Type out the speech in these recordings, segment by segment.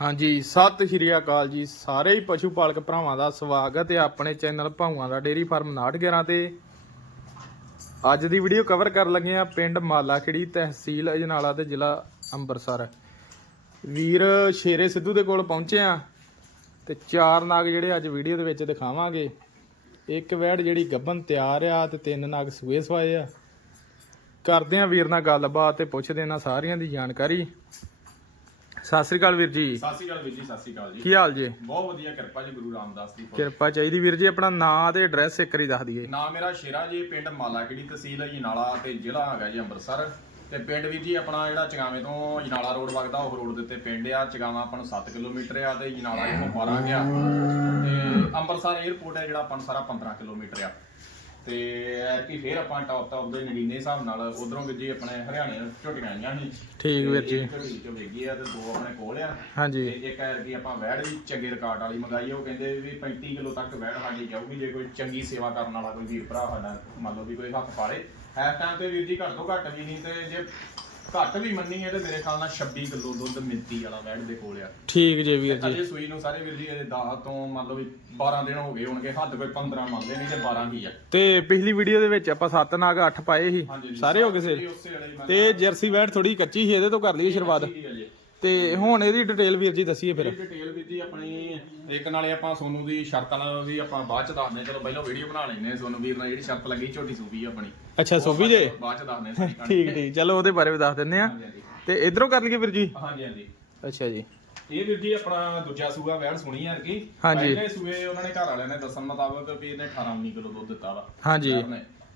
ਹਾਂਜੀ, ਸਤਿ ਸ਼੍ਰੀ ਅਕਾਲ ਜੀ। ਸਾਰੇ ਹੀ ਪਸ਼ੂ ਪਾਲਕ ਭਰਾਵਾਂ ਦਾ ਸਵਾਗਤ ਹੈ ਆਪਣੇ ਚੈਨਲ ਭਾਊਆਂ ਦਾ ਡੇਰੀ ਫਾਰਮ 911 ਤੇ। ਅੱਜ ਦੀ ਵੀਡੀਓ ਕਵਰ ਕਰਨ ਲੱਗੇ ਆ ਪਿੰਡ ਮਾਲਾਖੜੀ ਤਹਿਸੀਲ ਅਜਨਾਲਾ ਤੇ ਜ਼ਿਲ੍ਹਾ ਅੰਮ੍ਰਿਤਸਰ। ਵੀਰ ਸ਼ੇਰੇ ਸਿੱਧੂ ਦੇ ਕੋਲ ਪਹੁੰਚੇ ਆ ਤੇ ਚਾਰ ਨਾਗ ਜਿਹੜੇ ਅੱਜ ਵੀਡੀਓ ਦੇ ਵਿੱਚ ਦਿਖਾਵਾਂਗੇ। ਇੱਕ ਵੈੜ ਜਿਹੜੀ ਗੱਬਨ ਤਿਆਰ ਆ ਤੇ ਤਿੰਨ ਨਾਗ ਸੂਏ ਸਵਾਏ ਆ। ਕਰਦੇ ਆ ਵੀਰ ਨਾਲ ਗੱਲਬਾਤ ਤੇ ਪੁੱਛਦੇ ਇਹਨਾਂ ਸਾਰਿਆਂ ਦੀ ਜਾਣਕਾਰੀ। ਸਤਿ ਸ੍ਰੀ ਅਕਾਲ ਵੀਰ ਜੀ। ਸਤਿ ਸ਼੍ਰੀ ਅਕਾਲ ਵੀਰ ਜੀ ਸਤਿ ਸ਼੍ਰੀ ਅਕਾਲ ਜੀ। ਕੀ ਹਾਲ ਜੀ? ਬਹੁਤ ਵਧੀਆ ਕਿਰਪਾ ਜੀ ਗੁਰੂ ਰਾਮਦਾਸ ਦੀ ਕਿਰਪਾ ਚਾਹੀਦੀ ਵੀਰ ਜੀ ਆਪਣਾ ਨਾਂ ਤੇ ਐਡਰੈਸ ਇੱਕ ਵਾਰੀ ਦੱਸ ਦਈਏ। ਨਾਮ ਮੇਰਾ ਸ਼ੇਰਾ ਜੀ ਪਿੰਡ ਮਾਲਾਕਿੜੀ ਤਹਿਸੀਲ ਹੈ ਜਨਾਲਾ ਤੇ ਜ਼ਿਲ੍ਹਾ ਹੈਗਾ ਜੀ ਅੰਮ੍ਰਿਤਸਰ। ਤੇ ਪਿੰਡ ਵੀਰ ਜੀ ਆਪਣਾ ਜਿਹੜਾ ਚਗਾਵੇਂ ਤੋਂ ਜਨਾਲਾ ਰੋਡ ਵਗਦਾ ਉਹ ਰੋਡ ਦੇ ਉੱਤੇ ਪਿੰਡ ਆ। ਚਗਾਵਾ ਆਪਾਂ ਨੂੰ 7 ਕਿਲੋਮੀਟਰ ਆ ਤੇ ਜਨਾਲਾ ਇੱਥੋਂ 12 ਗਿਆ। ਤੇ ਅੰਮ੍ਰਿਤਸਰ 에ਅਰਪੋਰਟ ਹੈ ਜਿਹੜਾ ਆਪਾਂ ਨੂੰ ਸਾਰਾ 15 ਕਿਲੋਮੀਟਰ ਆ। ਤੇ ਐਰਕੀ ਫੇਰ ਆਪਾਂ ਟੌਪ ਟੌਪ ਦੇ ਨਗੀਨੇ ਹਿਸਾਬ ਨਾਲ ਉਧਰੋਂ ਵੀ ਜੀ ਆਪਣੇ ਹਰਿਆਣੇ ਝੋਟੀਆਂ ਆਈਆਂ ਸੀ। ਠੀਕ ਵੀਰ ਜੀ। ਝੋਟੀ ਚੋਂ ਵੇਗੀ ਆ ਤੇ ਦੋ ਆਪਣੇ ਕੋਲ ਆ। ਹਾਂਜੀ। ਤੇ ਇੱਕ ਐਰ ਕੀ ਆਪਾਂ ਵੈੜ ਵੀ ਚੰਗੇ ਰਿਕਾਰਡ ਵਾਲੀ ਮੰਗਾਈ ਉਹ ਕਹਿੰਦੇ ਵੀ 35 ਕਿਲੋ ਤੱਕ ਵੈੜ ਸਾਡੀ ਜਾਊਗੀ ਜੇ ਕੋਈ ਚੰਗੀ ਸੇਵਾ ਕਰਨ ਵਾਲਾ ਕੋਈ ਵੀਰ ਭਰਾ ਸਾਡਾ ਮੰਨ ਲਓ ਵੀ ਕੋਈ ਹੱਥ ਪਾਲੇ ਇਸ ਟਾਈਮ ਤੇ ਵੀਰ ਜੀ ਘੱਟ ਤੋਂ ਘੱਟ ਵੀ ਨਹੀਂ ਤੇ ਜੇ ਘੱਟ ਵੀ ਮੰਨੀ ਹੈ ਤੇ ਮੇਰੇ ਖਿਆਲ ਨਾਲ 26 ਕਿਲੋ ਦੁੱਧ ਮਿੰਤੀ ਵਾਲਾ ਵੈੜ ਦੇ ਕੋਲ ਆ। ਠੀਕ ਜੇ ਵੀਰ ਜੀ। ਅਜੇ ਸੂਈ ਨੂੰ ਸਾਰੇ ਵੀਰ ਜੀ ਇਹ 10 ਤੋਂ ਮੰਨ ਲਓ ਵੀ 12 ਦਿਨ ਹੋ ਗਏ ਹੋਣਗੇ ਹੱਦ ਕੋਈ 15 ਮੰਨਦੇ ਨਹੀਂ ਤੇ 12 ਹੀ ਆ। ਤੇ ਪਿਛਲੀ ਵੀਡੀਓ ਦੇ ਵਿੱਚ ਆਪਾਂ 7 ਨਾਗ 8 ਪਾਏ ਸੀ ਸਾਰੇ ਹੋ ਗਏ ਸੇ ਤੇ ਜਰਸੀ ਵੈਟ ਥੋੜੀ ਕੱਚੀ ਸੀ ਇਹਦੇ ਤੋਂ ਕਰ ਲਈਏ ਸ਼ੁਰੂਆਤ। ਤੇ ਹੁਣ ਇਹਦੀ ਡਿਟੇਲ ਵੀਰ ਜੀ ਦੱਸੀਏ ਫਿਰ। ਡਿਟੇਲ ਵੀ ਜੀ ਆਪਣੀ ਇੱਕ ਨਾਲੇ ਆਪਾਂ ਸੋਨੂ ਦੀ ਸ਼ਰਤ ਨਾਲ ਵੀ ਆਪਾਂ ਬਾਅਦ ਚ ਦੱਸਦੇ ਹਾਂ। ਚਲੋ ਪਹਿਲਾਂ ਵੀਡੀਓ ਬਣਾ ਲੈਨੇ ਸੋਨੂ ਵੀਰ ਨਾਲ ਜਿਹੜੀ ਸ਼ਰਤ ਲੱਗੀ ਝੋਟੀ ਸੂਬੀ ਆਪਣੀ। ਅੱਛਾ ਸੋਭੀ ਜੇ ਬਾਅਦ ਚ ਦੱਸਦੇ ਹਾਂ ਸਾਰੀ ਕਹਾਣੀ। ਠੀਕ ਠੀਕ। ਚਲੋ ਉਹਦੇ ਬਾਰੇ ਵੀ ਦੱਸ ਦਿੰਨੇ ਆ ਹਾਂਜੀ ਤੇ ਇਧਰੋਂ ਕਰ ਲਈਏ ਵੀਰ ਜੀ? ਹਾਂਜੀ ਹਾਂਜੀ। ਅੱਛਾ ਜੀ। ਇਹ ਵੀਰ ਜੀ ਆਪਣਾ ਦੂਜਾ ਸੂਆ ਵੈਣ ਸੁਣੀ ਯਾਰ ਕੀ ਹਾਂਜੀ। ਪਹਿਲੇ ਸੂਏ ਉਹਨਾਂ ਨੇ ਘਰ ਵਾਲਿਆਂ ਨੇ ਦੱਸਣ ਮੁਤਾਬਕ ਵੀ ਇਹਨੇ 18 19 ਕਿਲੋ ਦੁੱਧ ਦਿੱਤਾ ਵਾ। ਹਾਂਜੀ।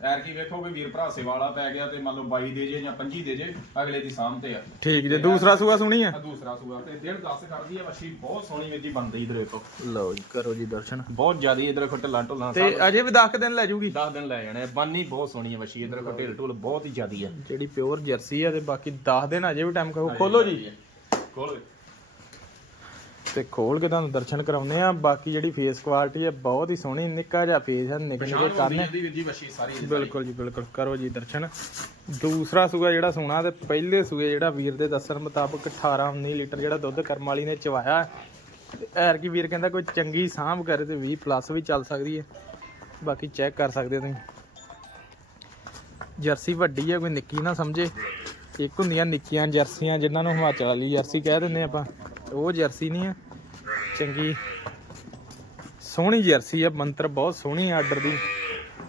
ਯਾਰ ਕੀ ਵੇਖੋ ਵੀ ਵੀਰ ਭਰਾ ਸੇਵਾ ਵਾਲਾ ਪੈ ਗਿਆ ਤੇ ਮੰਨ ਲਓ 22 ਦੇ ਜੇ ਜਾਂ 25 ਦੇ ਜੇ ਅਗਲੇ ਦੀ ਸਾਂਭ ਤੇ ਆ। ਠੀਕ ਜੇ ਦੂਸਰਾ ਸੂਆ ਸੁਣੀ ਆ? ਦੂਸਰਾ ਸੂਆ ਤੇ ਡੇਢ 10 ਕਰਦੀ ਆ ਵੱਛੀ ਬਹੁਤ ਸੋਹਣੀ ਵੀਰ ਜੀ ਬਣਦੀ ਇਧਰ ਵੇਖੋ। ਲਓ ਜੀ ਕਰੋ ਜੀ ਦਰਸ਼ਨ। ਬਹੁਤ ਜ਼ਿਆਦੀ ਇਧਰ ਖੱਟ ਲਾਂਟੋ ਲਾਂ ਤੇ ਅਜੇ ਵੀ 10 ਦਿਨ ਲੈ ਜੂਗੀ? 10 ਦਿਨ ਲੈ ਜਾਣੇ ਬਾਨੀ ਬਹੁਤ ਸੋਹਣੀ ਹੈ ਵਸ਼ੀ ਇਧਰ ਕੋ ਢਿੱਲ ਢੁੱਲ ਬਹੁਤ ਹੀ ਜ਼ਿਆਦੀ ਹੈ ਜਿਹੜੀ ਪਿਓਰ ਜਰਸੀ ਆ ਤੇ ਬਾਕੀ 10 ਦਿਨ ਅਜੇ ਵੀ ਟਾਈਮ ਖੋਲੋ ਜੀ। ਖੋਲ ਤੇ ਖੋਲ ਕੇ ਤੁਹਾਨੂੰ ਦਰਸ਼ਨ ਕਰਾਉਨੇ ਆ ਬਾਕੀ ਜਿਹੜੀ ਫੇਸ ਕੁਆਲਿਟੀ ਹੈ ਬਹੁਤ ਹੀ ਸੋਹਣੀ ਨਿੱਕਾ ਜਿਹਾ ਫੇਸ ਹੈ ਨਿੱਕੇ ਨਿੱਕੇ ਕੰਨ ਹੈ। ਬਿਲਕੁਲ ਜੀ ਬਿਲਕੁਲ। ਕਰੋ ਜੀ ਦਰਸ਼ਨ। ਦੂਸਰਾ ਸੂਆ ਜਿਹੜਾ ਸੋਨਾ ਤੇ ਪਹਿਲੇ ਸੂਏ ਜਿਹੜਾ ਵੀਰ ਦੇ ਦੱਸਣ ਮੁਤਾਬਕ 18 19 ਲੀਟਰ ਜਿਹੜਾ ਦੁੱਧ ਕਰਮ ਵਾਲੀ ਨੇ ਚਵਾਇਆ। ਐਰ ਕੀ ਵੀਰ ਕਹਿੰਦਾ ਕੋਈ ਚੰਗੀ ਸਾਂਭ ਕਰੇ ਤੇ 20 ਪਲੱਸ ਵੀ ਚੱਲ ਸਕਦੀ ਹੈ। ਬਾਕੀ ਚੈੱਕ ਕਰ ਸਕਦੇ ਹੋ ਤੁਸੀਂ। ਜਰਸੀ ਵੱਡੀ ਹੈ ਕੋਈ ਨਿੱਕੀ ਨਾ ਸਮਝੇ। ਇੱਕ ਹੁੰਦੀਆਂ ਨਿੱਕੀਆਂ ਜਰਸੀਆਂ ਜਿਨ੍ਹਾਂ ਨੂੰ ਹਿਮਾਚਲ ਵਾਲੀ ਜਰਸੀ ਕਹਿ ਦਿੰਦੇ ਆਪਾਂ। ਉਹ ਜਰਸੀ ਨਹੀਂ ਹੈ ਚੰਗੀ। ਸੋਹਣੀ ਜਰਸੀ ਆ ਮੰਤਰ ਬਹੁਤ ਸੋਹਣੀ ਆਰਡਰ ਦੀ।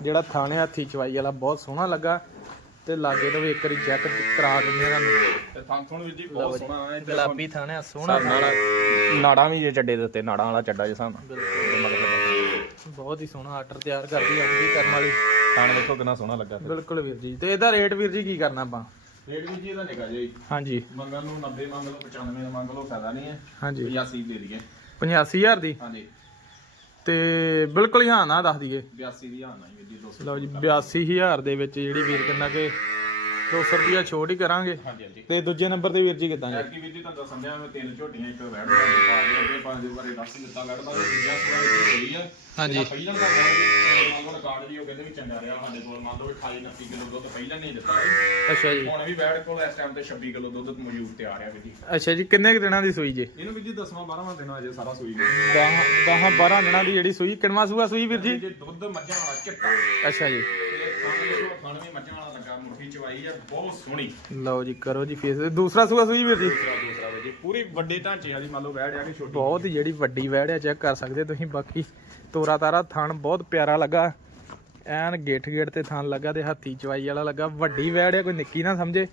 ਜਿਹੜਾ ਥਾਣੇ ਹੱਥੀ ਚਵਾਈ ਵਾਲਾ ਬਹੁਤ ਸੋਹਣਾ ਲੱਗਾ। ਤੇ ਲਾਗੇ ਤੋਂ ਵੀ ਇੱਕ ਵਾਰੀ ਚੈੱਕ ਕਰਾ ਦਿੰਦੇ ਆ ਤੇ ਥਾਂ ਥੋਣ ਵੀਰ ਜੀ ਬਹੁਤ ਸੋਹਣਾ ਹੈ ਗੁਲਾਬੀ ਥਾਣੇ ਆ ਸੋਹਣਾ ਨਾੜਾ ਨਾੜਾਂ ਵੀ ਜੇ ਚੱਡੇ ਦੇ ਉੱਤੇ ਨਾੜਾਂ ਵਾਲਾ ਚੱਡਾ ਜਿਹਾ ਸਾਹਮਣੇ ਬਹੁਤ ਹੀ ਸੋਹਣਾ ਆਰਡਰ ਤਿਆਰ ਕਰਦੀ ਆਉਂਦੀ ਕਰਨ ਵਾਲੀ। ਖਾਣ ਵੇਖੋ ਕਿੰਨਾ ਸੋਹਣਾ ਲੱਗਾ। ਬਿਲਕੁਲ ਵੀਰ ਜੀ। ਤੇ ਇਹਦਾ ਰੇਟ ਵੀਰ ਜੀ ਕੀ ਕਰਨਾ ਆਪਾਂ? ਰੇਟ ਵੀ ਜੀ ਇਹਦਾ ਨਿਕਾ ਜੀ ਹਾਂਜੀ। ਮੰਗਣ ਨੂੰ 90 ਮੰਗ ਲਓ 95 ਦਾ ਮੰਗ ਲਓ ਫਾਇਦਾ ਨਹੀਂ ਹੈ। ਹਾਂਜੀ। 82 ਦੇ ਦਈਏ। 85000 ਦੀ? ਹਾਂਜੀ। ਤੇ ਬਿਲਕੁਲ ਹੀ ਹਾਂ ਨਾ ਦੱਸ ਦਈਏ। 82 ਦੀ ਹਾਂ ਵੀਰ ਜੀ 200 ਲਓ ਜੀ 82000 ਦੇ ਵਿੱਚ ਜਿਹੜੀ ਵੀਰ ਕਹਿੰਦਾ ਕਿ 200 ਰੁਪਿਆ ਛੋਟ ਹੀ ਕਰਾਂਗੇ। ਹਾਂਜੀ ਹਾਂਜੀ। ਤੇ ਦੂਜੇ ਨੰਬਰ ਤੇ ਵੀਰ ਜੀ ਕਿਦਾਂ ਜੀ? ਵੀਰ ਜੀ ਤੁਹਾਨੂੰ ਦੱਸਣ ਦਿਆਂ ਮੈਂ ਤਿੰਨ ਝੋਟੀਆਂ ਇੱਕ ਵੈੜ ਦਾ ਪਾ ਕੇ ਅੱਗੇ ਪੰਜ ਦੇ ਬਾਰੇ ਦੱਸ ਦਿੱਤਾ ਵੈੜ ਦਾ ਦੂਜਾ ਸੂਆ ਵਿੱਚ ਸਹੀ ਹੈ ਹਾਂਜੀ। ਪਹਿਲਾਂ ਦਾ ਮੰਨ ਲਓ ਰਿਕਾਰਡ ਜੀ ਉਹ ਕਹਿੰਦੇ ਵੀ ਚੰਗਾ ਰਿਹਾ ਸਾਡੇ ਕੋਲ। ਮੰਨ ਲਓ 28 29 ਕਿਲੋ ਦੁੱਧ ਪਹਿਲਾਂ ਨਹੀਂ ਦਿੱਤਾ। ਅੱਛਾ ਜੀ। ਹੁਣ ਵੀ ਵੈੜ ਕੋਲ ਇਸ ਟਾਈਮ ਤੇ 26 ਕਿਲੋ ਦੁੱਧ ਮੌਜੂਦ ਤੇ ਆ ਰਿਹਾ ਵੀਰ ਜੀ। ਅੱਛਾ ਜੀ ਕਿੰਨੇ ਕੁ ਦਿਨਾਂ ਦੀ ਸੂਈ ਜੇ? ਇਹਨੂੰ ਵੀਰ ਜੀ 10ਵਾਂ 12ਵਾਂ ਦਿਨ ਅਜੇ ਸਾਰਾ ਸੂਈ ਨੂੰ 10 12 ਦਿਨਾਂ ਦੀ ਜਿਹੜੀ ਸੂਈ ਕਿੰਨਵਾ ਸੂਆ ਸੂਈ ਵੀਰ ਜੀ? ਜੇ ਦੁੱਧ ਮੱਝਾਂ ਵਾਲਾ ਚਿੱਟਾ ਅੱਛਾ ਜੀ। ਮੱਝਾਂ ਵਾਲਾ ਲੱਗਾ ਮੁੱਠੀ ਚਵਾਈ ਬਹੁਤ ਸੋਹਣੀ। ਲਓ ਜੀ ਕਰੋ ਜੀ ਫੇਸ। ਦੂਸਰਾ ਸੂਆ ਸੂਈ ਵੀਰ ਜੀ? ਦੂਸਰਾ ਦੂਸਰਾ ਵੀਰ ਜੀ। ਪੂਰੀ ਵੱਡੇ ਢਾਂਚੇ ਵਾਲੀ ਮੰਨ ਲਓ ਵੈੜ ਆ ਕਿ ਛੋਟੀ ਬਹੁਤ ਹੀ ਜਿਹੜੀ ਵੱਡੀ ਵੈੜ ਆ ਚੈੱਕ ਕਰ ਸਕਦੇ ਤੁਸੀਂ। ਬਾਕੀ ਤੋਰਾ ਤਾਰਾ ਥਣ ਬਹੁਤ ਪਿਆਰਾ ਲੱਗਾ। ਐਨ ਗੇਟ ਗੇਟ ਤੇ ਥਣ ਲੱਗਾ ਤੇ ਹੱਥੀ ਚਵਾਈ ਵਾਲਾ ਲੱਗਾ। ਵੱਡੀ ਵੈੜ ਆ ਕੋਈ ਨਿੱਕੀ ਨਾ ਸਮਝੇ।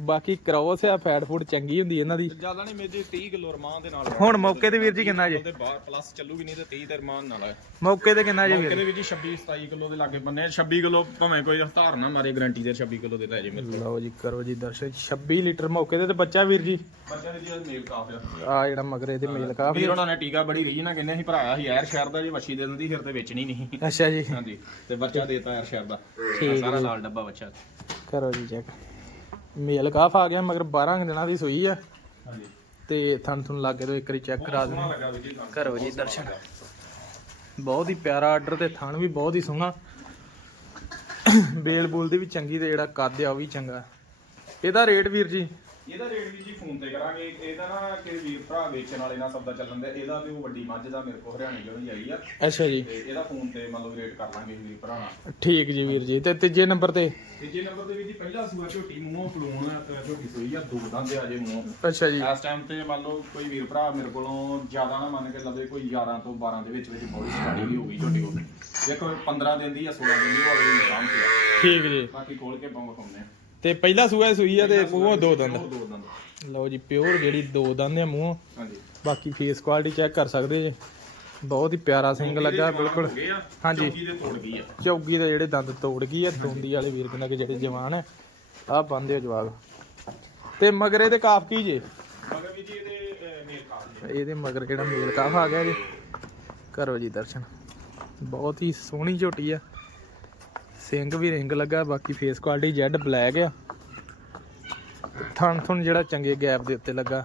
ਬਾਕੀ ਕ੍ਰੋਸ ਆ ਫੈਟ ਫੂਡ ਚੰਗੀ ਹੁੰਦੀ ਇਹਨਾਂ ਦੀ। ਜ਼ਿਆਦਾ ਨਹੀਂ ਮੇਜੇ 30 ਕਿਲੋ ਰਮਾਨ ਦੇ ਨਾਲ ਹੁਣ ਮੌਕੇ ਤੇ ਵੀਰ ਜੀ ਕਿੰਨਾ ਜੇ? ਉਹਦੇ ਬਾਹਰ ਪਲੱਸ ਚੱਲੂਗੀ ਨਹੀਂ ਤੇ 30 ਤੇ ਰਮਾਨ ਨਾਲ ਹੈ ਮੌਕੇ ਤੇ ਕਿੰਨਾ ਜੇ ਵੀਰ? ਕਹਿੰਦੇ ਵੀ ਜੀ 26 27 ਕਿਲੋ ਦੇ ਲਾਗੇ ਬੰਨੇ 26 ਕਿਲੋ ਭਾਵੇਂ ਕੋਈ ਹਤਾਰ ਨਾ ਮਾਰੇ ਗਾਰੰਟੀ ਦੇ 26 ਕਿਲੋ ਦੇ ਤਾਂ ਜੇ ਮੇਰੇ ਲਓ ਜੀ ਕਰੋ ਜੀ ਦਰਸ਼ਨ। 26 ਲੀਟਰ ਮੌਕੇ ਤੇ ਤੇ ਬੱਚਾ ਵੀਰ ਜੀ। ਬੱਚਾ ਦੇ ਜੀ ਮੇਲ ਕਾਫ ਆ। ਆ ਜਿਹੜਾ ਮਗਰੇ ਤੇ ਮੇਲ ਕਾਫੀ ਵੀਰ ਉਹਨਾਂ ਨੇ ਟੀਕਾ ਬੜੀ ਰਹੀ ਨਾ ਕਹਿੰਦੇ ਸੀ ਭਰਾਇਆ ਸੀ ਯਾਰ ਸ਼ਹਿਰ ਦਾ ਜੇ ਵੱਛੀ ਦੇ ਦਿੰਦੀ ਫਿਰ ਤੇ ਵੇਚਣੀ ਨਹੀਂ। ਅੱਛਾ ਜੀ। ਹਾਂਜੀ ਤੇ ਬੱਚਾ ਦੇਤਾ ਯਾਰ ਸ਼ਹਿਰ ਦਾ। ਸਾਰਾ ਲਾਲ ਡੱਬਾ ਬੱਚਾ। ਕਰੋ ਜੀ ਚੈੱਕ ਮੇਲ ਕਾਫ ਆ ਗਿਆ ਮਗਰ 12 ਕੁ ਦਿਨਾਂ ਦੀ ਸੂਈ ਆ। ਹਾਂਜੀ। ਤੇ ਥਣ ਥਣ ਲਾਗੇ ਤੋਂ ਇੱਕ ਵਾਰੀ ਚੈੱਕ ਕਰਾ ਦਿੰਦੇ। ਕਰੋ ਜੀ ਦਰਸ਼ਨ। ਬਹੁਤ ਹੀ ਪਿਆਰਾ ਆਰਡਰ ਤੇ ਥਣ ਵੀ ਬਹੁਤ ਹੀ ਸੋਹਣਾ। ਬੇਲ ਬੂਲ ਦੀ ਵੀ ਚੰਗੀ ਤੇ ਜਿਹੜਾ ਕੱਦ ਆ ਉਹ ਵੀ ਚੰਗਾ। ਇਹਦਾ ਰੇਟ ਵੀਰ ਜੀ ਇਹਦਾ ਰੇਟ ਵੀ ਜੀ ਫੋਨ ਤੇ ਕਰਾਂਗੇ। ਇਹਦਾ ਨਾ ਕਿ ਵੀਰ ਭਰਾ ਵੇਚਣ ਵਾਲੇ ਨਾਲ ਸੌਦਾ ਚੱਲਣ ਦੇ ਇਹਦਾ ਤੇ ਉਹ ਵੱਡੀ ਮੱਝ ਦਾ ਮੇਰੇ ਕੋਲ ਹਰਿਆਣੇ ਹੀ ਆਈ ਆ। ਅੱਛਾ ਜੀ। ਤੇ ਇਹਦਾ ਫੋਨ ਤੇ ਮੰਨ ਲਓ ਰੇਟ ਕਰ ਲਾਂਗੇ ਵੀਰ ਭਰਾ ਨਾਲ। ਠੀਕ ਜੀ ਵੀਰ ਜੀ। ਤੇ ਤੀਜੇ ਨੰਬਰ ਤੇ? ਤੀਜੇ ਨੰਬਰ ਤੇ ਵੀ ਜੀ ਪਹਿਲਾ ਸੂਆ ਝੋਟੀ ਮੂੰਹੋਂ ਫਲੂਣ ਝੋਟੀ ਸੂਈ ਆ ਦੋ ਦੰਦ ਆ ਜੇ ਮੂੰਹੋਂ। ਅੱਛਾ ਜੀ। ਇਸ ਟਾਈਮ ਤੇ ਮੰਨ ਲਓ ਕੋਈ ਵੀਰ ਭਰਾ ਮੇਰੇ ਕੋਲੋਂ ਜ਼ਿਆਦਾ ਨਾ ਮੰਨ ਕੇ ਲਵੇ ਕੋਈ 11 ਤੋਂ 12 ਦੇ ਵਿੱਚ ਵਿੱਚ ਬੋਡੀ ਸਟਾਰਟਿੰਗ ਵੀ ਹੋ ਗਈ ਝੋਟੀ ਕੋਲ। ਦੇਖੋ 15 ਦਿਨ ਦੀ ਜਾਂ 16 ਦਿਨ ਦੀ ਅਗਲੇ ਨੂੰ ਸ਼ਾਮ ਤੇ ਆ। ਠੀਕ ਜੀ। ਬਾਕੀ ਖੋਲ ਕੇ ਪਾਉਂਗਾ ਪਾਉਂਦੇ ਆ। ਤੇ ਪਹਿਲਾ ਸੂਆ ਸੂਈ ਆ ਤੇ ਮੂੰਹੋਂ ਦੋ ਦੰਦ। ਉਹ ਦੋ ਦੰਦ। ਲਓ ਜੀ ਪਿਓਰ ਜਿਹੜੀ ਦੋ ਦੰਦ ਆ ਮੂੰਹੋਂ। ਹਾਂਜੀ। ਬਾਕੀ ਫੇਸ ਕੁਆਲਿਟੀ ਚੈੱਕ ਕਰ ਸਕਦੇ ਜੇ। ਬਹੁਤ ਹੀ ਪਿਆਰਾ ਸਿੰਘ ਲੱਗਾ ਬਿਲਕੁਲ। ਹਾਂਜੀ। ਹਾਂਜੀ। ਚੌਕੀ ਦੇ ਤੋੜ ਗਈ ਆ। ਚੌਗੀ ਦੇ ਜਿਹੜੇ ਦੰਦ ਤੋੜ ਗਈ ਆ ਦੋਂਦੀ ਵਾਲੇ ਵੀਰ ਕਹਿੰਦਾ ਕਿ ਜਿਹੜੇ ਜਵਾਨ ਆ ਆ ਬੰਦੇ ਆ ਜਵਾਗ ਤੇ ਮਗਰੇ ਦੇ ਕਾਫ ਕੀ ਜੇ? ਮਗਰ ਵੀ ਜੀ ਇਹਦੇ ਮੇਲ ਮਗਰ ਜਿਹੜਾ ਮੇਲ ਕਾਫ ਆ ਗਿਆ ਜੀ? ਕਰੋ ਜੀ ਦਰਸ਼ਨ। ਬਹੁਤ ਹੀ ਸੋਹਣੀ ਝੋਟੀ ਆ। ਸਿੰਘ ਵੀ ਰਿੰਗ ਲੱਗਾ ਬਾਕੀ ਫੇਸ ਕੁਆਲਿਟੀ ਜੈਡ ਬਲੈਕ ਆ। ਥਣ ਥਣ ਜਿਹੜਾ ਚੰਗੇ ਗੈਪ ਦੇ ਉੱਤੇ ਲੱਗਾ।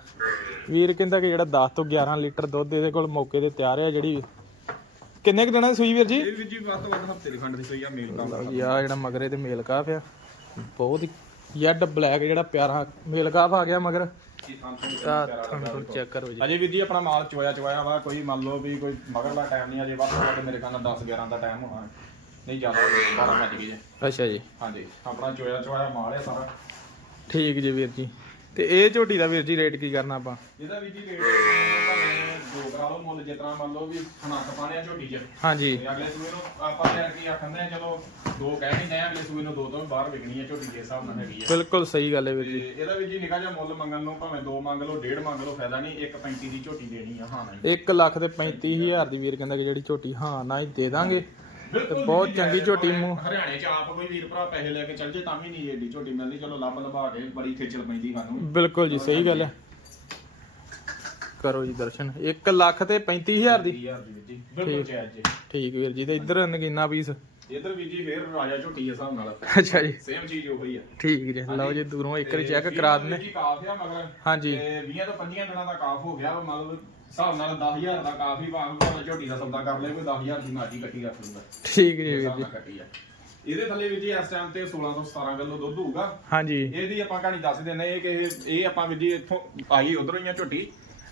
ਵੀਰ ਕਹਿੰਦਾ ਕਿ ਜਿਹੜਾ 10 ਤੋਂ 11 ਲੀਟਰ ਦੁੱਧ ਇਹਦੇ ਕੋਲ ਮੌਕੇ ਤੇ ਤਿਆਰ ਆ ਜਿਹੜੀ ਕਿੰਨੇ ਕੁ ਦਿਨਾਂ ਦੀ ਸੂਈ ਵੀਰ ਜੀ? ਇਹ ਵੀ ਜੀ ਵੱਧ ਤੋਂ ਵੱਧ ਹਫ਼ਤੇ ਦੇ ਖੰਡ ਦੀ ਸੋਈ ਆ ਮੇਲ ਜੀ ਆ ਜਿਹੜਾ ਮਗਰੇ ਤੇ ਮੇਲ ਕਾਫ ਆ ਬਹੁਤ ਹੀ ਬਲੈਕ ਜਿਹੜਾ ਪਿਆਰਾ ਮੇਲ ਕਾਫ ਆ ਗਿਆ ਮਗਰ। ਕੀ ਥਾਂ ਤੋਂ ਆ ਥਣ ਥਣ ਚੈੱਕ ਕਰੋ ਜੀ। ਅਜੇ ਵੀ ਜੀ ਆਪਣਾ ਮਾਲ ਚੋਇਆ ਚੋਇਆ ਵਾ ਕੋਈ ਮੰਨ ਲਓ ਵੀ ਕੋਈ ਮਗਰਲਾ ਟਾਈਮ ਨਹੀਂ ਅਜੇ ਵੱਧ ਮੇਰੇ ਖਿਆਲ ਨਾਲ 10 11 ਦਾ ਟਾਈਮ ਹੋਣਾ। ਨਹੀਂ ਜ਼ਿਆਦਾ 12 ਵੱਜ ਗਏ ਜੇ ਅੱਛਾ ਜੀ। ਹਾਂਜੀ ਆਪਣਾ ਚੋਇਆ ਚੋਇਆ ਮਾਲ ਹੈ ਸਾਰਾ। ਠੀਕ ਜੀ ਵੀਰ ਜੀ। ਤੇ ਇਹ ਝੋਟੀ ਦਾ ਵੀਰ ਜੀ ਰੇਟ ਕੀ ਕਰਨਾ ਆਪਾਂ? ਇਹਦਾ ਵੀ ਜੀ ਰੇਟ ਦੋ ਕਰਾ ਲਓ ਮੁੱਲ ਤਰ੍ਹਾਂ ਮੰਨ ਲਓ ਵੀ ਸਨੱਖ ਪਾਣਿਆ ਝੋਟੀ ਚ। ਹਾਂਜੀ। ਤੇ ਅਗਲੇ ਸੂਏ ਨੂੰ ਆਪਾਂ ਤੇ ਕੀ ਆਖੰਦੇ ਆ ਚਲੋ ਦੋ ਕਹਿ ਨਹੀਂ ਦਏ ਅਗਲੇ ਸੂਏ ਨੂੰ ਦੋ ਤੋਂ ਬਾਹਰ ਵਿਕਣੀ ਹੈ ਝੋਟੀ ਦੇ ਹਿਸਾਬ ਨਾਲ ਹੈਗੀ ਆ। ਬਿਲਕੁਲ ਸਹੀ ਗੱਲ ਹੈ ਵੀਰ ਤੇ ਜੀ ਇਹਦਾ ਵੀ ਜੀ ਨਿਕਾ ਜਿਹਾ ਮੁੱਲ ਮੰਗਣ ਨੂੰ ਭਾਵੇਂ ਦੋ ਮੰਗ ਲਓ ਡੇਢ ਮੰਗ ਲਓ ਫਾਇਦਾ ਨਹੀਂ 1.35 ਦੀ ਝੋਟੀ ਦੇਣੀ ਆ ਹਾਂ ਨਹੀਂ। 1 ਲੱਖ ਤੇ 35000 ਦੀ ਵੀਰ ਕਹਿੰਦਾ ਕਿ ਜਿਹੜੀ ਝੋਟੀ ਹਾਂ ਨਾ ਹੀ ਦੇ ਦਾਂਗੇ। ਬਿਲਕੁਲ ਬਹੁਤ ਜੀ, ਚੰਗੀ ਝੋਟੀ ਮੂੰਹ। ਹਰਿਆਣੇ ਚ ਆਪ ਕੋਈ ਵੀਰ ਭਰਾ ਪੈਸੇ ਲੈ ਕੇ ਚੱਲ ਜੇ ਤਾਂ ਵੀ ਨਹੀਂ ਏਡੀ ਝੋਟੀ ਮਿਲਦੀ। ਚਲੋ ਲੱਭ ਲਭਾ ਕੇ ਬੜੀ ਖੇਚਲ ਪੈਂਦੀ ਸਾਨੂੰ। ਬਿਲਕੁਲ ਜੀ ਸਹੀ ਗੱਲ ਹੈ। ਕਰੋ ਜੀ ਦਰਸ਼ਨ। 1 ਲੱਖ ਤੇ 35000 ਦੀ। 30000 ਦੀ ਜੀ। ਬਿਲਕੁਲ ਜਾਇਜ਼ ਜੀ। ਠੀਕ ਵੀਰ ਜੀ ਤੇ ਇੱਧਰ ਨਗੀਨਾ ਪੀਸ ਇਧਰ ਵੀ ਜੀ ਫੇਰ ਰਾਜਾ ਝੋਟੀ ਦੇ ਹਿਸਾਬ ਨਾਲ। ਅੱਛਾ ਜੀ। ਸੇਮ ਚੀਜ਼ ਉਹੀ ਆ ਠੀਕ ਜੀ ਲਓ ਜੀ ਦੂਰੋਂ ਇੱਕ ਵਾਰੀ ਚੈੱਕ ਕਰਾ ਦਿੰਦੇ। ਕਾਫ ਆ ਮਗਰ। ਹਾਂਜੀ। ਤੇ 20 ਤੋਂ 25 ਦਿਨਾਂ ਦਾ ਕਾਫ ਹੋ ਗਿਆ ਮਤਲਬ ਹਿਸਾਬ ਨਾਲ 10000 ਦਾ ਕਾਫ ਹੀ ਭਾਵੇਂ ਭਾਵੇਂ ਝੋਟੀ ਦਾ ਸੌਦਾ ਕਰ ਲੇ ਕੋਈ 10000 ਦੀ ਮਾਜੀ ਇਕੱਠੀ ਰੱਖ ਲੂਗਾ ਠੀਕ ਜੀ ਵੀਰ ਹਿਸਾਬ ਜੀ। ਨਾਲ ਕੱਟੀ ਆ। ਇਹਦੇ ਥੱਲੇ ਵੀ ਜੀ ਇਸ ਟਾਈਮ ਤੇ 16 ਤੋਂ 17 ਕਿਲੋ ਦੁੱਧ ਹੋਊਗਾ। ਹਾਂਜੀ। ਇਹਦੀ ਆਪਾਂ ਕਹਾਣੀ ਦੱਸ ਦਿੰਦੇ ਇਹ ਕਿ ਇਹ- ਇਹ ਆਪਾਂ ਵੀ ਜੀ ਇੱਥੋਂ ਆਈ ਉਧਰੋਂ ਹੀ ਆ ਝੋਟੀ।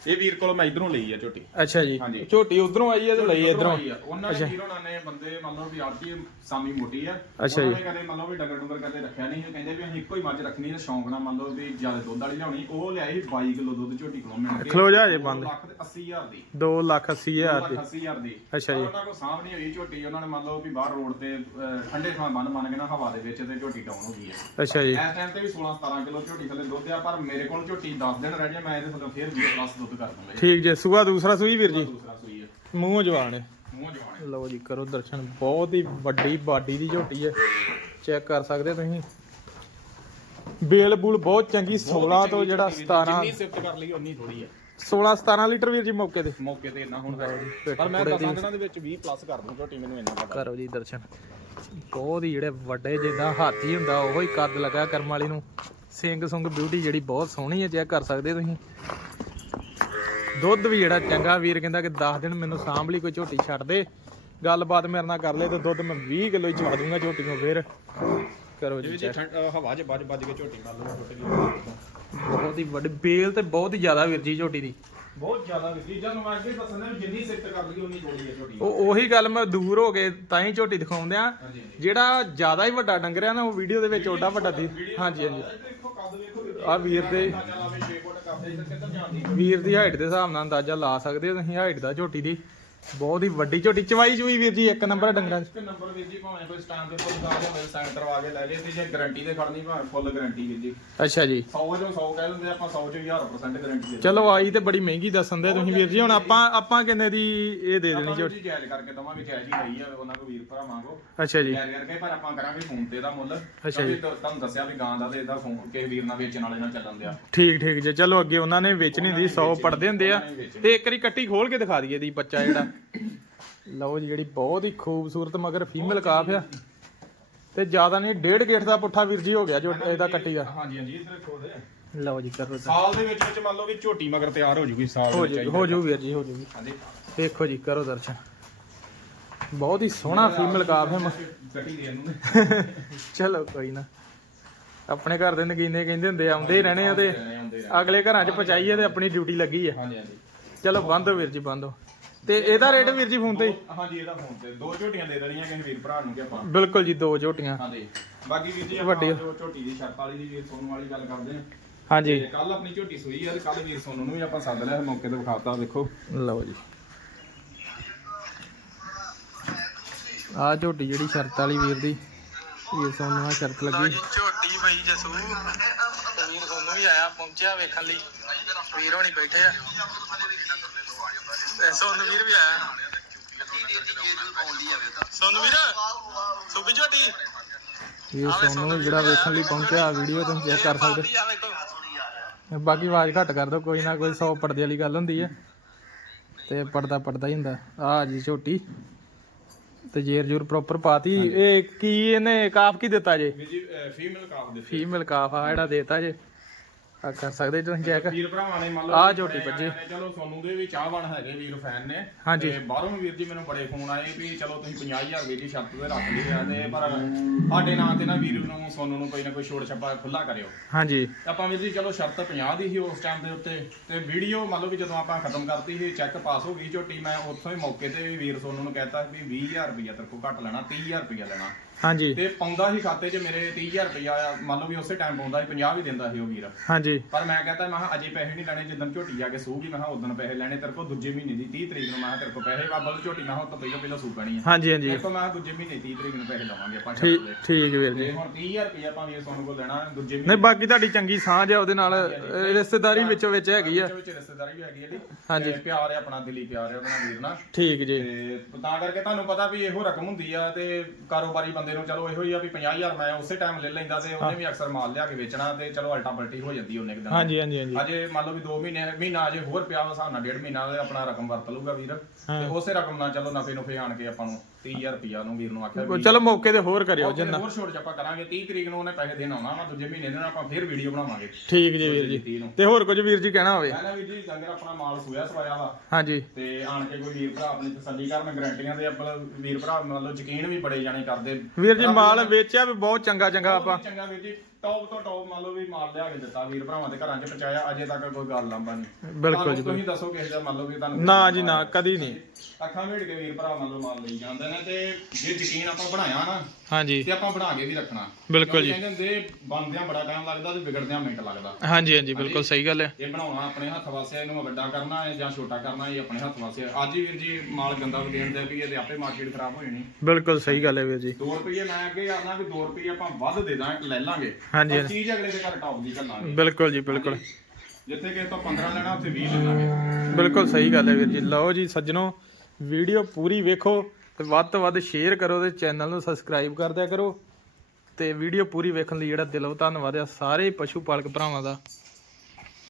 ਇਹ ਵੀਰ ਕੋਲੋਂ ਮੈਂ ਇਧਰੋਂ ਲਈ ਆ ਝੋਟੀ। ਅੱਛਾ ਜੀ। ਹਾਂਜੀ। ਝੋਟੀ ਉਧਰੋਂ ਆਈ ਹੈ ਤੇ ਲਈ ਇਧਰੋਂ? ਆਈ ਆ। ਉਹਨਾਂ ਨੇ ਵੀਰੋਂ ਬੰਦੇ ਮੰਨ ਲਓ ਵੀ ਆਰਤੀ ਸਾਮੀ ਮੋਟੀ ਆ। ਅੱਛਾ ਉਹਨਾਂ ਜੀ। ਨੇ ਕਦੇ ਮੰਨ ਲਓ ਵੀ ਡੰਗਰ ਡੁੰਗਰ ਕਦੇ ਰੱਖਿਆ ਨਹੀਂ ਇਹ ਕਹਿੰਦੇ ਵੀ ਅਸੀਂ ਇੱਕੋ ਹੀ ਮੱਝ ਰੱਖਣੀ ਹੈ ਸ਼ੌਂਕ ਨਾਲ ਮੰਨ ਲਓ ਵੀ ਜ਼ਿਆਦਾ ਦੁੱਧ ਵਾਲੀ ਲਿਆਉਣੀ। ਉਹ ਲਿਆਈ 22 ਕਿਲੋ ਦੁੱਧ ਝੋਟੀ ਕੋਲੋਂ ਮਿਲ ਕੇ। ਖਲੋ ਜਾ ਜੇ ਦੋ ਬੰਦ। ਲੱਖ ਤੇ 80000 ਦੀ। 2 ਲੱਖ 80000 ਦੀ 80000 ਦੀ। ਅੱਛਾ ਪਰ ਜੀ। ਉਹਨਾਂ ਕੋਲ ਸਾਂਭ ਨਹੀਂ ਹੋਈ ਝੋਟੀ। ਉਹਨਾਂ ਨੇ ਮੰਨ ਲਓ ਵੀ ਬਾਹਰ ਰੋਡ ਤੇ ਅਹ, ਠੰਡੇ ਥਾਂ ਬੰਨ ਮੰਨ ਕੇ ਨਾ ਹਵਾ ਦੇ ਵਿੱਚ ਤੇ ਝੋਟੀ ਡਾਊਨ ਹੋ ਗਈ ਹੈ ਅੱਛਾ ਜੀ। ਇਸ ਟਾਈਮ ਤੇ ਵੀ 16 17 ਕਿਲੋ ਝੋਟੀ ਥੱਲੇ ਦੁੱਧ ਆ ਪਰ ਮੇਰੇ ਕੋਲ ਝੋਟੀ 10 ਦਿਨ ਰਹਿ ਜਾਏ ਮੈਂ ਇਹਦੇ ਥੱਲੇ ਫੇਰ 20 ਪਲੱਸ ਦੁੱਧ ਕਰ ਦੂੰਗਾ ਜੀ। ਠੀਕ ਜੀ ਸੂਆ ਦੂਸਰਾ ਸੂਈ ਵੀਰ ਜੀ? ਦੂਸਰਾ ਸੂਈ ਹੈ ਮੂੰਹੋਂ ਜਵਾਨ ਹੈ ਮੂੰਹ ਜਵਾਨ ਲਓ ਜੀ ਕਰੋ ਦਰਸ਼ਨ। ਬਹੁਤ ਹੀ ਵੱਡੀ ਬਾਡੀ ਦੀ ਝੋਟੀ ਹੈ ਚੈੱਕ ਕਰ ਸਕਦੇ ਹੋ ਤੁਸੀਂ? ਬੇਲ ਬੂਲ ਬਹੁਤ ਚੰਗੀ 16 ਤੋਂ ਜਿਹੜਾ 17 ਜਿੰਨੀ ਸਿਫਤ ਕਰ ਲਈ ਉਨੀ ਥੋੜੀ ਹੈ 16 17 ਲੀਟਰ ਵੀਰ ਜੀ ਮੌਕੇ ਤੇ। ਮੌਕੇ ਤੇ ਇੰਨਾ ਹੁਣ ਪਰ ਮੈਂ ਪੁੜੇ ਦਸਾਂ ਦੀ- ਦਿਨਾਂ ਦੇ ਵਿੱਚ 20 ਪਲੱਸ ਕਰ ਦੂੰ ਝੋਟੀ ਮੈਨੂੰ ਇੰਨਾ ਪਤਾ। ਕਰੋ ਜੀ ਦਰਸ਼ਨ। ਬਹੁਤ ਹੀ ਜਿਹੜੇ ਵੱਡੇ ਜਿੱਦਾਂ ਹਾਥੀ ਹੁੰਦਾ ਉਹੋ ਹੀ ਕੱਦ ਲੱਗਾ ਕਰਮ ਵਾਲੀ ਨੂੰ। ਸਿੰਘ ਸੁੰਗ ਬਿਊਟੀ ਜਿਹੜੀ ਬਹੁਤ ਸੋਹਣੀ ਹੈ ਚੈੱਕ ਕਰ ਸਕਦੇ ਤੁਸੀਂ? ਦੁੱਧ ਵੀ ਜਿਹੜਾ ਚੰਗਾ ਵੀਰ ਕਹਿੰਦਾ ਕਿ 10 ਦਿਨ ਮੈਨੂੰ ਸਾਂਭ ਲਈ ਕੋਈ ਝੋਟੀ ਛੱਡ ਦੇ। ਗੱਲਬਾਤ ਮੇਰੇ ਨਾਲ ਕਰ ਲੈ ਤੇ ਦੁੱਧ ਮੈਂ 20 ਕਿਲੋ ਹੀ ਚਵਾ ਦੂੰਗਾ ਝੋਟੀ ਨੂੰ ਫੇਰ। ਕਰੋ ਜੀ ਜੀ ਹਵਾ 'ਚ ਵੱਜ ਵੱਜ ਕੇ ਝੋਟੀ ਮੰਨ ਲਓ ਟੁੱਟ ਗਈ। ਬਹੁਤ ਹੀ ਵੱਡੀ ਬੇਲ ਤੇ ਬਹੁਤ ਹੀ ਜ਼ਿਆਦਾ ਵੀਰ ਜੀ ਝੋਟੀ ਦੀ। ਬਹੁਤ ਜ਼ਿਆਦਾ ਵੀ ਜਦੋਂ ਮੈਂ ਅੱਗੇ ਦੱਸਣਾ ਵੀ ਜਿੰਨੀ ਸਿਫਤ ਕਰ ਲਈ ਉਨੀ ਥੋੜੀ ਹੈ ਝੋਟੀ। ਉਹ ਉਹੀ ਗੱਲ ਮੈਂ ਦੂਰ ਹੋ ਕੇ ਤਾਂ ਹੀ ਝੋਟੀ ਦਿਖਾਉਂਦੇ ਆ ਜਿਹੜਾ ਜ਼ਿਆਦਾ ਹੀ ਵੱਡਾ ਡੰਗਰ ਆ ਨਾ ਉਹ ਵੀਡੀਓ ਦੇ ਵਿੱਚ ਓਡਾ ਵੱਡਾ ਦੀ ਹਾਂਜੀ ਹਾਂਜੀ। ਆ ਵੀਰ ਦੇ ਵੀਰ ਦੀ ਹਾਈਟ ਦੇ ਹਿਸਾਬ ਨਾਲ ਅੰਦਾਜ਼ਾ ਲਾ ਸਕਦੇ ਹੋ ਤੁਸੀਂ ਹਾਈਟ ਦਾ ਝੋਟੀ ਦੀ। ਬਹੁਤ ਹੀ ਵੱਡੀ ਝੋਟੀ ਚਵਾਈ ਚੂਈ ਵੀਰ ਜੀ ਇੱਕ ਨੰਬਰ ਡੰਗਰਾਂ 'ਚ। ਇੱਕ ਨੰਬਰ ਵੀਰ ਜੀ ਭਾਵੇਂ ਕੋਈ ਸਟੈਂਡ ਦੇ ਉੱਪਰ ਗਾ ਹੋਵੇ ਸਾਈਨ ਕਰਵਾ ਕੇ ਲੈ ਲਏ ਤੇ ਜੇ ਗਾਰੰਟੀ ਤੇ ਖੜਨੀ ਭਾਵੇਂ ਫੁੱਲ ਗਾਰੰਟੀ ਵੀਰ ਜੀ। ਅੱਛਾ ਜੀ। 100 ਚੋਂ 100 ਕਹਿ ਦਿੰਦੇ ਆਪਾਂ 100 ਚੋਂ 1000% ਗਾਰੰਟੀ ਦੇ ਚਲੋ ਆਈ ਤੇ ਬੜੀ ਮਹਿੰਗੀ ਦੱਸਣ ਦੇ ਤੁਸੀਂ ਵੀਰ ਜੀ ਹੁਣ ਆਪਾਂ ਆਪਾਂ ਕਿੰਨੇ ਦੀ ਇਹ ਦੇ ਦੇਣੀ ਝੋਟੀ? ਜੀ ਜਾਇਜ਼ ਕਰਕੇ ਦਵਾਂਗੇ ਜਾਇਜ਼ ਹੀ ਲਈ ਆ ਉਹਨਾਂ ਕੋ ਵੀਰ ਭਰਾ ਮੰਗੋ ਅੱਛਾ ਜੀ। ਜਾਇਜ਼ ਕਰਕੇ ਪਰ ਆਪਾਂ ਕਰਾਂਗੇ ਫੋਨ ਤੇ ਦਾ ਮੁੱਲ। ਅੱਛਾ ਕਿਉਂਕਿ ਜੀ। ਤੁਹਾਨੂੰ ਦੱਸਿਆ ਵੀ ਗਾਂ ਦਾ ਤੇ ਇਹਦਾ ਫੋਨ ਕਿਸੇ ਵੀਰ ਨਾਲ ਵੇਚਣ ਵਾਲੇ ਨਾਲ ਚੱਲਣ ਦਿਆ। ਠੀਕ ਠੀਕ ਜੀ। ਚਲੋ ਅੱਗੇ ਉਹਨਾਂ ਨੇ ਵੇਚਣੀ ਦੀ 100 ਪੜਦੇ ਹੁੰਦੇ ਆ। ਤੇ ਇੱਕ ਵਾਰੀ ਕੱਟੀ ਖੋਲ ਕੇ ਦਿਖਾ ਦਈਏ ਦੀ ਬੱਚਾ ਜਿਹੜਾ। ਲਓ ਜੀ ਜਿਹੜੀ ਬਹੁਤ ਹੀ ਖੂਬਸੂਰਤ ਮਗਰ ਫੀਮੇਲ ਕਾਫ ਆ। ਤੇ ਜ਼ਿਆਦਾ ਨਹੀਂ ਡੇਢ ਗੇਟ ਦਾ ਪੁੱਠਾ ਵੀਰ ਜੀ ਹੋ ਗਿਆ ਜੋ ਇਹਦਾ ਕੱਟੀ ਦਾ। ਹਾਂਜੀ ਹਾਂਜੀ ਇਧਰ ਖੋਦੇ ਲਓ ਜੀ ਕਰੋ। ਸਾਲ ਦੇ ਵਿੱਚ ਵਿੱਚ ਮੰਨ ਲਓ ਵੀ ਝੋਟੀ ਮਗਰ ਤਿਆਰ ਹੋ ਜੂਗੀ ਸਾਲ ਦੇ ਹੋ ਵਿੱਚ ਜੂ ਹੋ ਜੂ ਵੀਰ ਜੀ ਹੋ ਜੂਗੀ। ਹਾਂਜੀ। ਵੇਖੋ ਜੀ ਕਰੋ ਦਰਸ਼ਨ। ਬਹੁਤ ਹੀ ਸੋਹਣਾ ਫੀਮੇਲ ਕਾਫ ਹੈ। ਦੇ ਇਹਨੂੰ। ਚਲੋ ਕੋਈ ਨਾ। ਆਪਣੇ ਘਰ ਦੇ ਨਗੀਨੇ ਕਹਿੰਦੇ ਹੁੰਦੇ ਆਉਂਦੇ ਹੀ ਰਹਿਣੇ ਆ ਤੇ। ਅਗਲੇ ਘਰਾਂ 'ਚ ਪਹੁੰਚਾਈਏ ਤੇ ਆਪਣੀ ਡਿਊਟੀ ਲੱਗੀ ਆ। ਹਾਂਜੀ ਹਾਂਜੀ। ਚਲੋ ਬੰਦ ਹੋ ਵੀਰ ਜੀ ਬੰਦ ਹੋ। ਤੇ ਇਹਦਾ ਰੇਟ ਵੀਰ ਜੀ ਫੋਨ ਤੇ ਹੀ? ਹਾਂਜੀ ਇਹਦਾ ਫੋਨ ਤੇ। ਦੋ ਝੋਟੀਆਂ ਦੇ ਦੇਣੀਆਂ ਕਿਸੇ ਵੀਰ ਭਰਾ ਨੂੰ ਕਿ ਆਪਾਂ। ਬਿਲਕੁਲ ਜੀ ਦੋ ਝੋਟੀਆਂ। ਹਾਂਜੀ ਬਾਕੀ ਵੀਰ ਜੀ ਵੱਡੀ। ਆਪਾਂ ਜੋ ਝੋਟੀ ਦੀ ਸ਼ਰਤ ਵਾਲੀ ਦੀ ਵੀਰ ਸੋਨੂੰ ਵਾਲੀ ਗੱਲ ਕਰਦੇ ਹਾਂ। ਹਾਂਜੀ ਕੱਲ ਆਪਣੀ ਝੋਟੀ ਸੂਈ ਆ ਤੇ ਕੱਲ ਵੀਰ ਸੋਨੂੰ ਨੂੰ ਵੀ ਆਪਾਂ ਸੱਦ ਲਿਆ ਮੌਕੇ ਤੇ ਵਿਖਾਤਾ ਦੇਖੋ। ਲਓ ਜੀ। ਆ ਝੋਟੀ ਜਿਹੜੀ ਸ਼ਰਤ ਵਾਲੀ ਵੀਰ ਦੀ ਵੀਰ ਸੋਨੂੰ ਆ ਸ਼ਰਤ ਲੱਗੀ। ਝੋਟੀ ਪਈ ਜਸੂ ਵੀਰ ਸੋਨੂੰ ਵੀ ਆਇਆ ਪਹੁੰਚਿਆ ਵੇਖਣ ਲਈ। ਵੀਰ ਹੋਣੀ ਬੈਠੇ ਆ। ਤੇ ਸੋਨੂੰ ਵੀਰ ਵੀ ਆਇਆ। ਸੋਨੂੰ ਵੀਰ ਸੁਬੀ ਝੋਟੀ। ਵੀਰ ਸੋਨੂੰ ਜਿਹੜਾ ਵੇਖਣ ਲਈ ਪਹੁੰਚਿਆ ਵੀਡੀਓ ਤੁਸੀਂ ਚੈੱਕ ਕਰ ਸਕਦੇ। ਬਾਕੀ ਆਵਾਜ਼ ਘੱਟ ਕਰ ਦਿਓ ਕੋਈ ਨਾ ਕੋਈ 100 ਪਰਦੇ ਵਾਲੀ ਗੱਲ ਹੁੰਦੀ ਹੈ ਤੇ ਪਰਦਾ ਪਰਦਾ ਹੀ ਹੁੰਦਾ। ਆ ਜੀ ਝੋਟੀ। ਤੇ ਜੇਰ ਜੂਰ ਪ੍ਰੋਪਰ ਪਾਤੀ। ਇਹ ਕੀ ਇਹਨੇ ਕਾਫ ਕੀ ਦਿੱਤਾ ਜੀ? ਫੀਮੇਲ ਕਾਫ ਦੇ ਫੀਮੇਲ ਕਾਫ ਆ ਜਿਹੜਾ ਦੇਤਾ ਜੇ। ਆ ਕਰ ਸਕਦੇ ਤੁਸੀਂ ਚੈੱਕ ਵੀਰ ਭਰਾਵਾਂ ਨੇ ਮੰਨ ਲਓ ਆਹ। ਆਏ ਨੇ, ਚਲੋ ਸੋਨੂੰ ਦੇ ਵੀ ਚਾਹਵਾਨ ਹੈਗੇ ਵੀਰ ਫੈਨ ਨੇ। ਹਾਂਜੀ। ਤੇ ਬਾਹਰੋਂ ਵੀ ਵੀਰ ਜੀ ਮੈਨੂੰ ਬੜੇ ਫੋਨ ਆਏ ਵੀ ਚਲੋ ਤੁਸੀਂ 50000 ਵੀਰ ਦੀ ਸ਼ਰਤ ਤੇ ਰੱਖ ਲਈ ਆ ਤੇ ਪਰ ਸਾਡੇ ਨਾਂ ਤੇ ਨਾ ਵੀਰ ਨੂੰ ਸੋਨੂੰ ਨੂੰ ਕੋਈ ਨਾ ਕੋਈ ਛੋੜ ਛੱਪਾ ਖੁੱਲਾ ਕਰਿਓ। ਹਾਂਜੀ। ਆਪਾਂ ਵੀਰ ਜੀ ਚਲੋ ਸ਼ਰਤ 50 ਦੀ ਸੀ ਉਸ ਟਾਈਮ ਦੇ ਉੱਤੇ। ਤੇ ਵੀਡੀਓ ਮੰਨ ਲਓ ਵੀ ਜਦੋਂ ਆਪਾਂ ਖਤਮ ਕਰਤੀ ਸੀ ਚੈੱਕ ਪਾਸ ਹੋ ਗਈ ਝੋਟੀ ਮੈਂ ਉੱਥੋਂ ਹੀ ਮੌਕੇ ਤੇ ਵੀ ਵੀਰ ਸੋਨੂੰ ਨੂੰ ਕਹਿਤਾ ਵੀ 20000 ਰੁਪਇਆ ਤੇਰੇ ਕੋਲ ਘੱਟ ਲੈਣਾ 30000 ਰੁਪਇਆ ਲੈਣਾ ਹਾਂਜੀ। ਤੇ ਪਾਉਂਦਾ ਸੀ ਖਾਤੇ 'ਚ ਮੇਰੇ 30000 ਰੁਪਇਆ ਮੰਨ ਲਓ ਵੀ ਉਸੇ ਟਾਈਮ ਪਾਉਂਦਾ ਸੀ 50 ਵੀ ਦਿੰਦਾ ਸੀ ਉਹ ਵੀਰ। ਹਾਂਜੀ। ਪਰ ਮੈਂ ਕਹਤਾ ਮੈਂ ਕਿਹਾ ਅਜੇ ਪੈਸੇ ਨਹੀਂ ਲੈਣੇ ਜਿੱਦਣ ਝੋਟੀ ਜਾ ਕੇ ਸੂਗੀ ਮੈਂ ਕਿਹਾ ਉਦੋਂ ਪੈਸੇ ਲੈਣੇ ਤੇਰੇ ਕੋਲ ਦੂਜੇ ਮਹੀਨੇ ਦੀ 30 ਤਰੀਕ ਨੂੰ ਮੈਂ ਕਿਹਾ ਤੇਰੇ ਕੋਲ ਪੈਸੇ ਬਾਬਲ ਝੋਟੀ ਮੈਂ ਉਹ ਤੋਂ ਪਹਿਲਾਂ ਪਹਿਲਾਂ ਸੂ ਪੈਣੀ ਆ। ਹਾਂਜੀ ਹਾਂਜੀ। ਦੇਖੋ ਮੈਂ ਕਿਹਾ ਦੂਜੇ ਮਹੀਨੇ 30 ਤਰੀਕ ਨੂੰ ਪੈਸੇ ਲਵਾਂਗੇ ਆਪਾਂ ਠੀਕ ਦੇ। ਠੀਕ ਵੀਰ ਜੀ। ਤੇ ਹੁਣ 30000 ਰੁਪਇਆ ਆਪਾਂ ਵੀਰ ਤੁਹਾਨੂੰ ਕੋਲ ਲੈਣਾ ਦੂਜੇ ਨਹੀਂ ਮਹੀਨੇ ਬਾਕੀ ਤੁਹਾਡੀ ਚੰਗੀ ਸਾਂਝ ਹੈ ਉਹਦੇ ਨਾਲ ਅਹ, ਰਿਸ਼ਤੇਦਾਰੀ ਵਿੱਚੋਂ ਵਿੱਚ ਹੈਗੀ ਆ। ਵਿੱਚ ਰਿਸ਼ਤੇਦਾਰੀ ਵੀ ਹੈਗੀ ਹੈ ਜੀ। ਹਾਂਜੀ। ਤੇ ਪਿਆਰ ਹੈ ਆਪਣਾ ਦਿਲੀ ਪਿਆਰ ਹੈ ਨਾਲ ਵੀਰ ਨਾਲ। ਠੀਕ ਜੀ। ਤੇ ਤਾਂ ਕਰਕੇ ਤੁਹਾਨੂੰ ਪਤਾ ਵੀ ਇਹੋ ਰਕਮ ਹੁੰਦੀ ਆ ਤੇ ਕਾਰੋਬਾਰੀ ਬੰਦੇ ਨੂੰ ਚਲੋ ਇਹੋ ਹੀ ਆ ਵੀ 50000 ਮੈਂ ਉਸੇ ਟਾਈਮ ਲੈ ਲੈਂਦਾ ਤੇ ਉਹਨੇ ਵੀ ਅਕਸਰ ਮਾਲ ਲਿਆ ਕੇ ਵੇਚਣਾ ਤੇ ਚਲੋ ਅਲਟਾ ਪਲਟੀ ਹੋ ਜਾਂਦੀ ਉਹਨੇ ਇੱਕ ਦਿਨ। ਹਾਂਜੀ ਹਾਂਜੀ ਹਾਂਜੀ। ਅਜੇ ਮੰਨ ਲਓ ਵੀ 2 ਮਹੀਨੇ ਮਹੀਨਾ ਅਜੇ ਹੋਰ ਪਿਆ ਵਾ ਹਿਸਾਬ ਨਾਲ ਡੇਢ ਮਹੀਨਾ ਦੇ ਆਪਣਾ ਰਕਮ ਵਰਤ ਲੂਗਾ ਵੀਰ। ਤੇ ਉਸੇ ਰਕਮ ਨਾਲ ਚਲੋ ਨਫੇ ਨੁਫੇ ਆਣ ਕੇ ਆਪਾਂ ਨੂੰ 30000 ਰੁਪਿਆ ਨੂੰ ਵੀਰ ਨੂੰ ਆਖਿਆ ਵੀ ਚਲੋ ਮੌਕੇ ਤੇ ਹੋਰ ਕਰਿਓ ਜਿੰਨਾ। ਹੋਰ ਛੋੜ ਛਾਪਾ ਕਰਾਂਗੇ 30 ਤਰੀਕ ਨੂੰ ਉਹਨੇ ਪੈਸੇ ਦੇਣ ਆਉਣਾ ਵਾ ਦੂਜੇ ਮਹੀਨੇ ਦੇ ਆਪਾਂ ਫੇਰ ਵੀਡੀਓ ਬਣਾਵਾਂਗੇ। ਠੀਕ ਜੀ ਵੀਰ ਜੀ। 30 ਨੂੰ। ਤੇ ਹੋਰ ਕੁਝ ਵੀਰ ਜੀ ਕਹਿਣਾ ਹੋਵੇ? ਮੈਂ ਨਾ ਵੀਰ ਜੀ ਡੰਗਰ ਆਪਣਾ ਮਾਲ ਸੋਇਆ ਸਵਾਇਆ ਵਾ। ਹਾਂਜੀ। ਤੇ ਆਣ ਕੇ ਕੋਈ ਵੀਰ ਭਰਾ ਆਪਣੀ ਤਸੱਲੀ ਕਰ ਮੈਂ ਗਰੰਟੀਆਂ ਤੇ ਆਪਾਂ ਵੀਰ ਭਰਾ ਮਤਲਬ ਯਕੀਨ ਵੀ ਬੜੇ ਜਾਣੇ ਕਰਦੇ। ਵੀਰ ਜੀ ਮਾਲ ਵੇਚਿਆ ਵੀ ਬਹੁਤ ਚੰਗਾ ਚੰਗਾ ਆਪਾਂ। ਚੰਗਾ ਵੀਰ ਜੀ। ਟੌਪ ਤੋਂ ਟੌਪ ਮੰਨ ਲਓ ਵੀ ਮਾਲ ਲਿਆ ਕੇ ਦਿੱਤਾ ਵੀਰ ਭਰਾਵਾਂ ਦੇ ਘਰਾਂ 'ਚ ਪਹੁੰਚਾਇਆ ਅਜੇ ਤੱਕ ਕੋਈ ਗੱਲ ਲਾਂਬਾ ਨਹੀਂ। ਬਿਲਕੁਲ ਜੀ ਤੁਹਾਨੂੰ ਤੁਸੀਂ ਦੱਸੋ ਕਿਸੇ ਦਾ ਮੰਨ ਲਓ ਵੀ ਤੁਹਾਨੂੰ ਨਾ ਜੀ ਨਾ ਕਦੀ ਨਹੀਂ। ਅੱਖਾਂ ਮੀਟ ਕੇ ਵੀਰ ਭਰਾ ਮੰਨ ਲਓ ਮਾਲ ਲਈ ਜਾਂਦੇ ਨੇ ਤੇ ਜੇ ਯਕੀਨ ਆਪਾਂ ਬਣਾਇਆ ਨਾ ਹਾਂਜੀ। ਤੇ ਆਪਾਂ ਬਣਾ ਕੇ ਵੀ ਰੱਖਣਾ। ਬਿਲਕੁਲ ਜੀ। ਕਹਿੰਦੇ ਹੁੰਦੇ ਬਣਦਿਆਂ ਬੜਾ ਟਾਈਮ ਲੱਗਦਾ ਤੇ ਵਿਗੜਦਿਆਂ ਮਿੰਟ ਲੱਗਦਾ। ਹਾਂਜੀ ਹਾਂਜੀ ਬਿਲਕੁਲ ਸਹੀ ਗੱਲ ਹੈ। ਇਹ ਬਣਾਉਣਾ ਆਪਣੇ ਹੱਥ ਵਾਸਿਆ ਇਹਨੂੰ ਵੱਡਾ ਕਰਨਾ ਹੈ ਜਾਂ ਛੋਟਾ ਕਰਨਾ ਇਹ ਆਪਣੇ ਹੱਥ ਵਾਸਿਆ ਅੱਜ ਹੀ ਵੀਰ ਜੀ ਮਾਲ ਗੰਦਾ ਦੇਣ ਦੇ ਵੀ ਇਹਦੇ ਆਪੇ ਮਾਰਕੀਟ ਖਰਾਬ ਹੋ ਜਾਣੀ। ਬਿਲਕੁਲ ਸਹੀ ਗੱਲ ਹੈ ਵੀਰ ਜੀ। 2 ਰੁਪਏ ਮੈਂ ਅੱਗੇ ਆਣਾ ਵੀ 2 ਰੁਪਏ ਆਪਾਂ ਵੱਧ ਦੇ ਦਾਂ ਲੈ ਲਾਂਗੇ। ਹਾਂਜੀ, ਪਰ ਚੀਜ਼ ਅਗਲੇ ਦੇ ਘਰ ਟੌਪ ਦੀ ਘੱਲਾਂਗੇ ਬਿਲਕੁਲ ਜੀ ਬਿਲਕੁਲ। ਜਿੱਥੇ ਕਿ ਤੋਂ 15 ਲੈਣਾ ਉੱਥੇ 20 ਲੈ ਲਾਂਗੇ। ਬਿਲਕੁਲ ਸਹੀ ਗੱਲ ਹੈ ਵੀਰ ਜੀ। ਲਓ ਜੀ ਸੱਜਣੋ ਵੀਡੀਓ ਪੂਰੀ ਵੇਖੋ। ਤੇ ਵੱਧ ਤੋਂ ਵੱਧ ਸ਼ੇਅਰ ਕਰੋ ਤੇ ਚੈਨਲ ਨੂੰ ਸਬਸਕ੍ਰਾਈਬ ਕਰ ਦਿਆ ਕਰੋ ਤੇ ਵੀਡੀਓ ਪੂਰੀ ਵੇਖਣ ਲਈ ਜਿਹੜਾ ਦਿਲੋਂ ਧੰਨਵਾਦ ਆ ਸਾਰੇ ਪਸ਼ੂ ਪਾਲਕ ਭਰਾਵਾਂ ਦਾ।